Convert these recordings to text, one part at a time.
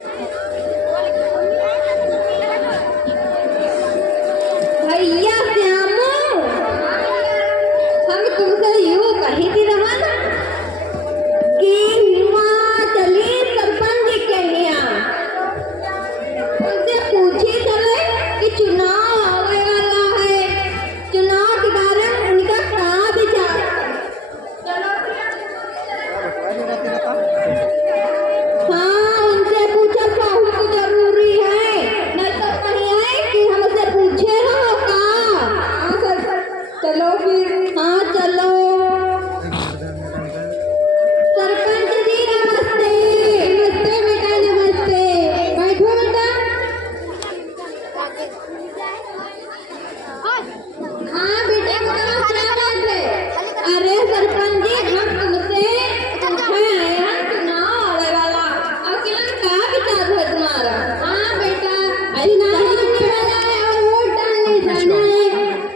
भैया श्यामू, हम तुमसे यूं कही थी रमन कि हिमाचली सरपंच के यहाँ उनसे पूछी चले कि चुनाव आने वाला है, चुनाव के बारे में उनका क्या विचार। हाँ, उनसे पूछा बहुत जरूरी है, नहीं तो कहीं है कि हमसे पूछे हो का। चलो फिर। हाँ चलो। सरपंच जी नमस्ते। नमस्ते बेटा, नमस्ते। बैठो बेटा। हाँ बेटा, बोलो क्या बात है। अरे सरपंच जी, हम तुमसे पूछे आए हैं चुनाव आने वाला, अब क्या विचार है तुम्हारा। हाँ बेटा, चुनाव आने वाला है और वोट डालने जाना है।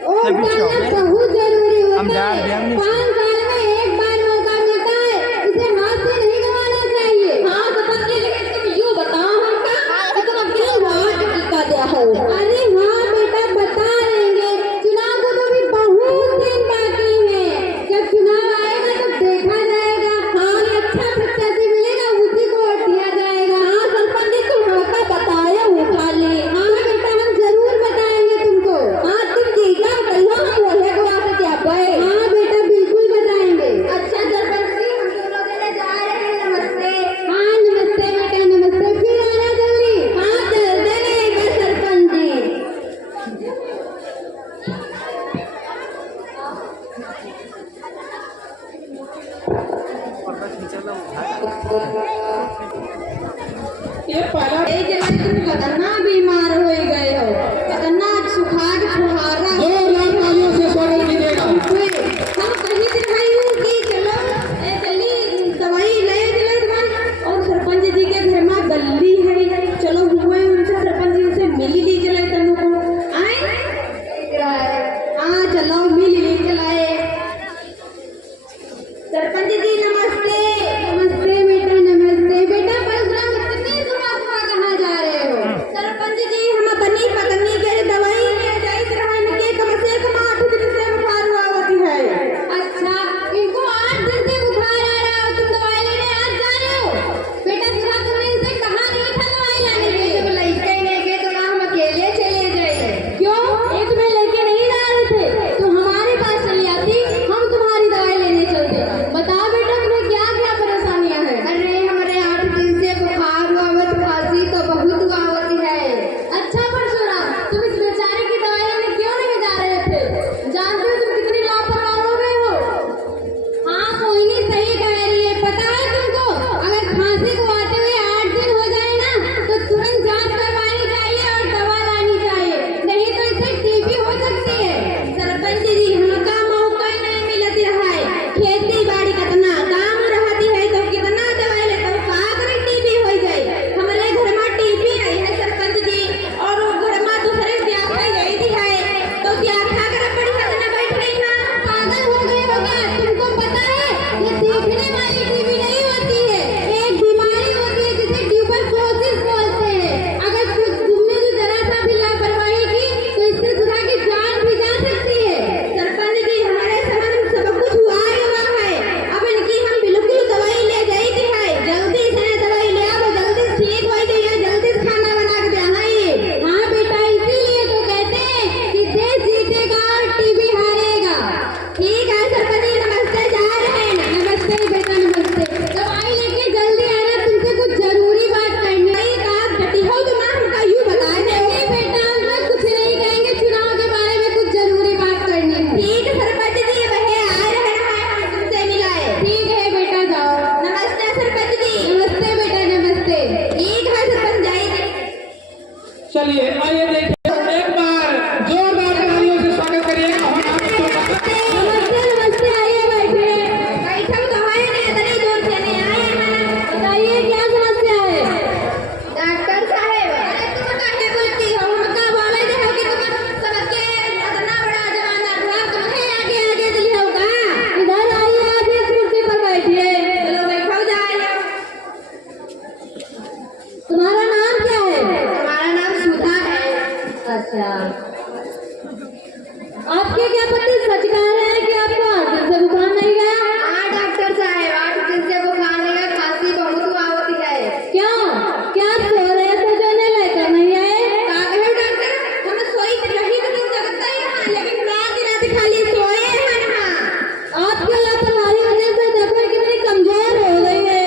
वोट डालना बहुत जरूरी होता है। 5 साल में एक बार मौका मिलता है, इसे हाथ से नहीं गंवाना चाहिए। हाँ सरपंच जी, लेकिन तुम यूँ बताओ हमका कि तुम अकेले वोट किसका दिया हो। अरे हाँ बेटा, बता देंगे। चुनाव को तो भी बहुत दिन बाकी है, जब चुनाव आएगा तो देखा जाएगा। हाँ, अच्छा प्रत्याशी मिलेगा उसी को वोट दिया जाएगा। हाँ सरपंच जी, तुम मौका बताया हो खाली। हाँ बेटा, हम जरूर बताएंगे तुमको। हाँ तुम जीजा कहियो, हम बोले को आके क्या पाए। हाँ बेटा, बिल्कुल बताएंगे। अच्छा सरपंच जी, हम दोनों जने जा रहे हैं। नमस्ते। हाँ नमस्ते बेटा, नमस्ते। फिर आना जल्दी। हाँ चलते रहेंगे सरपंच जी। ए जैसे तुम कतना बीमार हो गए हो, कतना सुखाग फुहारा हो। हम कहीं से भाई हूँ कि चलो जल्दी दवाई ले चले तुम। और सरपंच जी के घर में गली है, चलो हुए उनसे सरपंच जी से मिल ली चले तनु को आए। हाँ चलो मिल ली चलाए। सरपंच जी नमस्ते। नमस्ते बेटा, नमस्ते। बेटा परशुराम, इतने दूर आप कहाँ जा रहे हो। सरपंच जी, हम अपनी पत्नी के दवाई ले जाई रहन के कम से कम 8 दिन से बुखार आवत है। अच्छा, इनको 8 दिन से बुखार आ रहा है, तुम दवाई लेने आज जा रहे हो। बेटा सुना, तुमने इनसे कहा नहीं था दवाई लाने के लिए। जब लेके नहीं गए तो ना हम अकेले चले गए। क्यों, ये तुम्हें लेके नहीं जा रहे थे तो हमारे पास चली आती, हम तुम्हारी दवाई लेने चलते। बताओ बेटा, तुम्हें क्या क्या परेशानियां हैं। अरे हमारे 8 दिन से बुखार आवत, खांसी तो बहुत आवत है। अच्छा परशुराम, तुम इस बेचारे की दवाई लेने क्यों नहीं जा रहे थे। जानते हो तुम कितनी लापरवाह हो गए हो। हाँ मोहिनी सही कह रही है। पता है तुमको, अगर खांसी को आते हुए 8 दिन हो जाए ना तो तुरंत जांच करवानी चाहिए और दवा लानी चाहिए, नहीं तो इससे टीबी हो सकती है। सरपंच जी, हमका मौका नहीं मिलत है। खेती बाड़ी कितना काम रहती है तो कितना दवाई ले, तो का करे टीबी हो जाए। हमारे घर में टीबी नहीं है सरपंच जी, और घर में दूसरे ब्याह गई थी है, तो ब्याह खा कर बड़ी सदन बैठ रही है। पागल हो गए हो क्या। तुमको पता है ये देखने वाली टीबी नहीं होती है, एक बीमारी होती है जिसे ट्यूबरकुलोसिस बोलते हैं। अगर तुमने जो जरा सा भी लापरवाही की तो इससे खुदा की जान भी जा सकती है। सरपंच जी, हमारे शहर में सब कुछ हुआ है, अब इनकी हम बिल्कुल दवाई ले गई थी है। जल्दी से दवाई ले आओ, जल्दी ठीक हो जाइए, जल्दी से खाना बना के देना है। हाँ बेटा, इसीलिए तो कहते हैं कि देश जीतेगा और टीबी हारेगा। ठीक है सरपंच जी, नमस्ते। जा रहे हैं। नमस्ते बेटा, नमस्ते। दवाई लेके जल्दी आना, तुमसे कुछ जरूरी बात करनी है। आप डटी हो तो मैं हमका यूँ बता देंगे। बेटा मैं कुछ नहीं कहेंगे, चुनाव के बारे में कुछ जरूरी बात करनी है। ठीक है सरपंच जी, वह आ रहे हैं, हम तुमसे मिलाए। ठीक है बेटा, जाओ। नमस्ते सरपंच जी। नमस्ते बेटा, नमस्ते। ठीक है सरपंच, जाइए। चलिए आइए देखिए, एक बार जोरदार तालियों से स्वागत करिए। नमस्ते नमस्ते, आइए बैठे। बैठो तो है ना, इतनी दूर से नहीं आए हैं। बताइए क्या समस्या है। डॉक्टर साहब, अरे तुम काहे बोलती हो, हमका बोले हो कि तुम सबके इतना बड़ा जमाना था, तुम्हें आगे आगे दिली होगा। इधर आइए, आप इस कुर्सी पर बैठिए। चलो बैठो, जाइए। तुम्हारा अच्छा, आपके क्या पति सच कह रहे हैं कि आपको 8 दिन से बुखार नहीं गया? हाँ डॉक्टर साहब, 8 दिन से बुखार नहीं है, खांसी बहुत आवती है। क्यों? क्या आप सो रहे थे जो इन्हें लेकर नहीं आए? का कहे डॉक्टर, हम सोई तो रही तो तुम जगता ही हाँ, लेकिन रात खाली सोए हैं हाँ। आपकी लापरवाही वजह से देखो कितनी कमजोर हो गई है।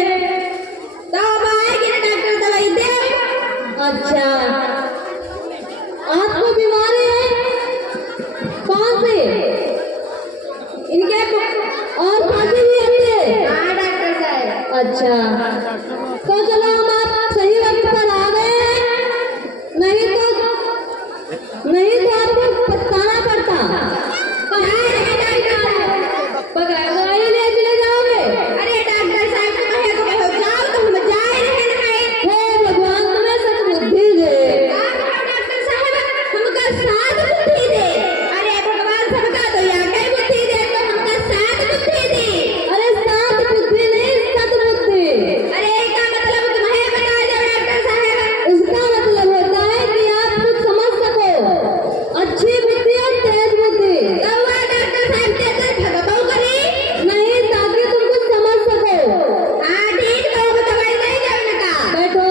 दवा आएगी ना डॉक्टर, दवाई दे। अच्छा, आपको बीमारी है? कौन सी? इनके और खांसी भी आती है? हाँ डॉक्टर साहब। अच्छा, तो चलो हम आप सही वक्त पर आ गए हैं, नहीं तो आपको पछताना पड़ता। गाड़ी ले चले जाओगे? अरे डॉक्टर साहब तो कहे तो कहो जाओ तो हम जा रहे हैं। हे भगवान तुम्हें सच बुद्धि दे। डॉक्टर साहब हमका साथ बुद्धि दे। अरे भगवान सबका तो याके बुद्धि दे, तो हमका साथ बुद्धि दे। अरे सात बुद्धि नहीं सतबुद्धि। अरे का मतलब तुम्हें बता दो डॉक्टर साहब। इसका मतलब होता है कि आप कुछ समझ सको, अच्छी बुद्धि और तेज बुद्धि। कौआ डॉक्टर साहब तेज भगवान करी नहीं, ताकि तुम कुछ समझ सको। हाँ ठीक है, वो दवाई नहीं देने का। बैठो,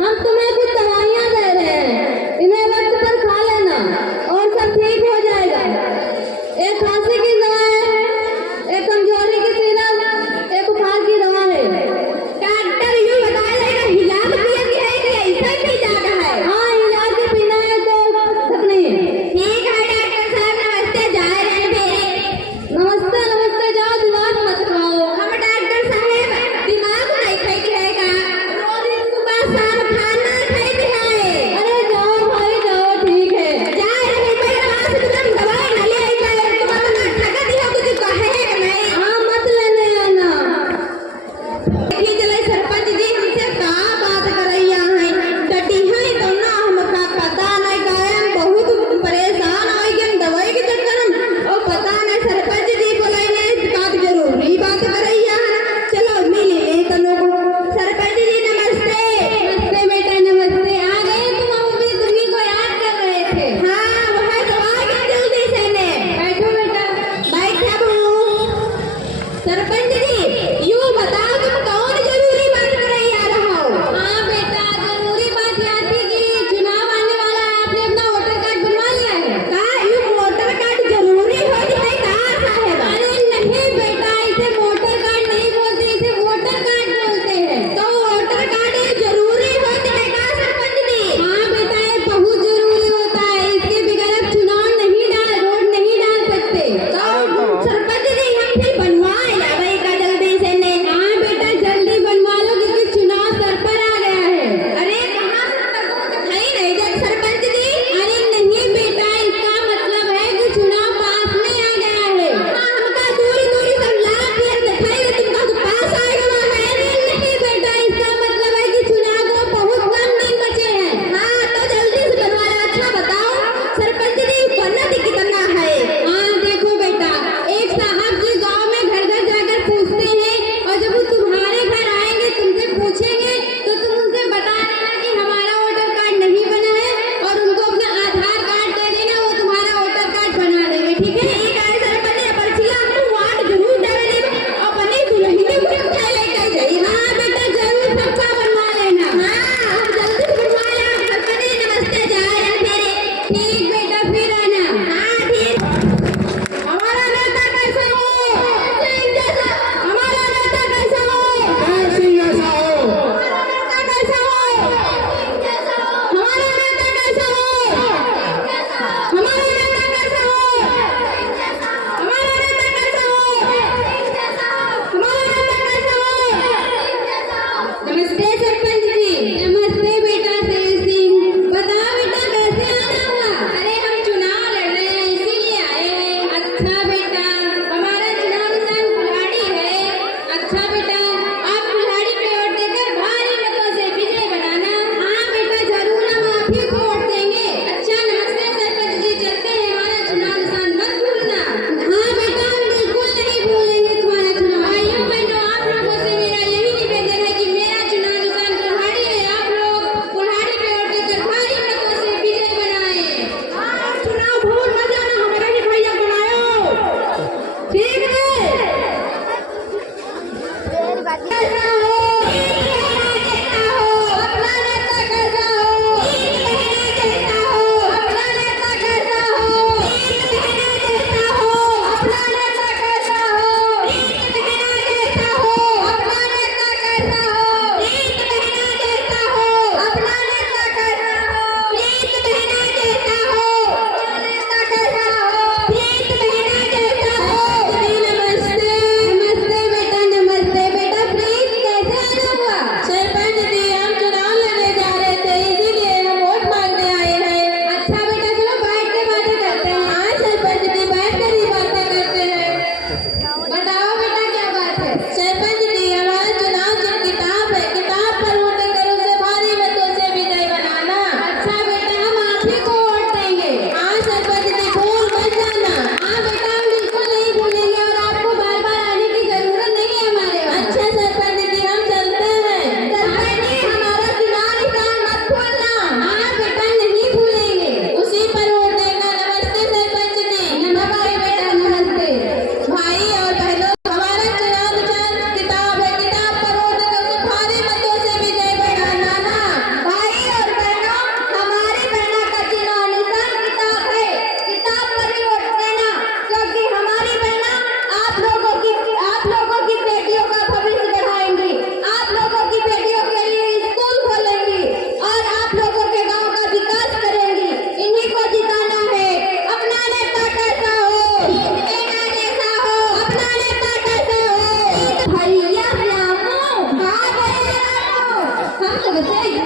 हम तुम्हें कुछ दवाइयाँ दे रहे हैं, इन्हें वक्त पर खा लेना और सब ठीक हो जाएगा। एक खांसी की दवा है, एक कमजोरी की सिरप, एक बुखार की दवा है। डॉक्टर यूं बताएगा हिलाप किया कि है कि ऐसा ही जाता है। हाँ, इलाज के बिना है तो सकनी। ठीक है डॉक्टर साहब, नमस्ते, जा रहे हैं फिर। नमस्ते नमस्ते, जाओ दिमाग मत खाओ। हम डॉक्टर साहब दिमाग नहीं खाते हैं का, रोज सुबह शाम खाना खाते हैं। अरे जाओ भाई जाओ, ठीक है। जा रहे हैं वहां से, तुम दवाई न ले आए, तुम अपना ठगा दिया कुछ कहे नहीं। हाँ, मत लेने आना। देखिए चले सरपंच जी हमसे का बात करैया है, डटी है तो ना हमका पता नहीं गए, बहुत परेशान हो गए दवाई के चक्कर में, और पता नहीं सरपंच जी बोले का जरूरी बात करैया है। चलो मिल ले तो लोग। सरपंच जी नमस्ते। नमस्ते बेटा, नमस्ते। आ गए तुम? हम भी तुम्ही को याद कर रहे थे। हाँ वह तो आ गए जल्दी से ने। बैठो बेटा। बैठा सरपंच जी यूं बताओ तुम कौन जरूरी बात करैया रहो। हाँ बेटा, जरूरी बात यह थी कि चुनाव आने वाला है, आपने अपना वोटर कार्ड बनवा लिया है? का यू वोटर कार्ड जरूरी हो जाए का साहब? अरे नहीं बेटा, इसे वोटर कार्ड नहीं बोलते, इसे वोटर कार्ड बोलते हैं। तो वोटर कार्ड जरूरी हो जाए का सरपंच जी? हाँ बेटा, ये बहुत जरूरी होता है, इसके बगैर आप चुनाव वोट नहीं डाल सकते। तो सरपंच जी हम फिर बनवाए लावे का जल्दी से ने। हाँ बेटा, जल्दी बनवा लो क्योंकि चुनाव सर पर आ गया है। अरे कहाँ से है नहीं जब सरपंच जी। अरे नहीं बेटा, इसका मतलब है कि चुनाव पास में आ गया है। हाँ हमका दूरी दूरी सब लाल पियर दिखाई दे, तुमका तो पास आएगा वहाँ है। नहीं बेटा, इसका मतलब है कि चुनाव को बहुत कम दिन बचे हैं। हाँ तो जल्दी से बनवा लो। अच्छा बताओ सरपंच जी बनत कितना है? हाँ देखो बेटा, एक साहब जी गांव में घर घर जाकर पूछते हैं, और जब वो तुम्हारे घर आएंगे तुमसे पूछेंगे तो तुम उनसे बता देना कि हमारा वोटर कार्ड नहीं बना है, और उनको अपना आधार कार्ड दे देना, वो तुम्हारा वोटर कार्ड बना देंगे। ठीक है? ठीक है सरपंच जी, पर्चियाँ हमको वार्ड जरूर देवे अपने दुल्हन को उठा लेकर जाइए। हाँ बेटा, जरूर सबका बनवा लेना। हाँ हम जल्दी से बनवा लें। सरपंच जी नमस्ते, जा रहे हैं फिर। ठीक बेटा, फिर आना। हाँ ठीक। हमारा नेता कैसा हो? सिंह जैसा। हमारा नेता कैसा हो? ऐसी ऐसा हो। हमारा नेता कैसा हो? सिंह जैसा हो। हमारा नेता कैसा हो? सिंह जैसा हो। हमारा नेता कैसा हो? सिंह जैसा हो। हमारा नेता कैसा हो? सिंह जैसा हो। हमारा नेता कैसा हो? सिंह जैसा हो। नमस्ते सरपंच जी। नमस्ते बेटा शेर सिंह। बताओ बेटा कैसे आना हुआ? अरे हम चुनाव लड़ रहे हैं इसीलिए आए हैं। अच्छा बेटा, हमारा चुनाव निशान कुल्हाड़ी है। अच्छा बेटा, आप कुल्हाड़ी पे वोट देकर भारी मतों से विजय बनाना। हाँ बेटा जरूर हम आप ही को वोट देंगे। अच्छा नमस्ते सरपंच जी, चलते हैं, हमारा चुनाव निशान मत भूलना। हाँ बेटा, हम बिल्कुल नहीं भूलेंगे तुम्हारा चुनाव। भाइयों बहनों, आप लोगों से मेरा यही निवेदन है कि मेरा चुनाव निशान कुल्हाड़ी है। आप लोग कुल्हाड़ी पे वोट देकर भारी मतों से विजय बनाना।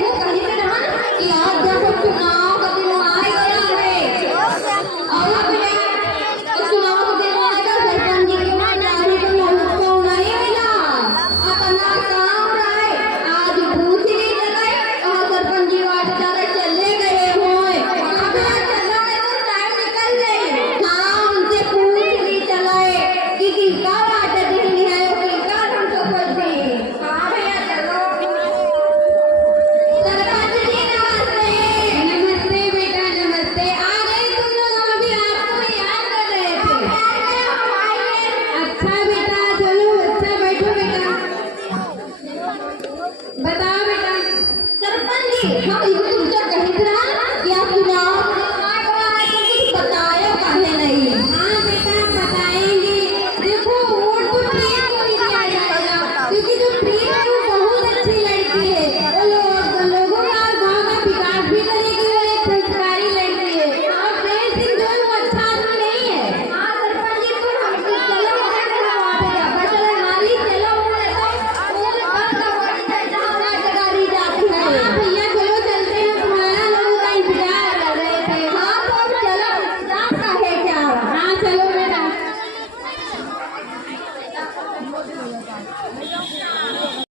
वो कहीं से रहन कि आज जब चुनाव का दिन आए गया है और भैया चुनाव का दिन आएगा सरपंच जी के चाहे तो उसको नहीं मिला अपना काम रहे आज पूछ भी चलाए और सरपंच जी वाट चारे चले गए होए अपना चला है तो टाइम निकल गई हाँ उनसे पूछ भी चलाए कि किसका वाट दिखनी है और किसका हमको खोजनी है हाँ भैया चलो सरपंच जी नमस्ते नमस्ते बेटा नमस्ते। आ गई तुम लोग, हम अभी आपको याद कर रहे थे। अच्छा बेटा चलो, अच्छा बैठो बेटा। बताओ बेटा। सरपंच जी हम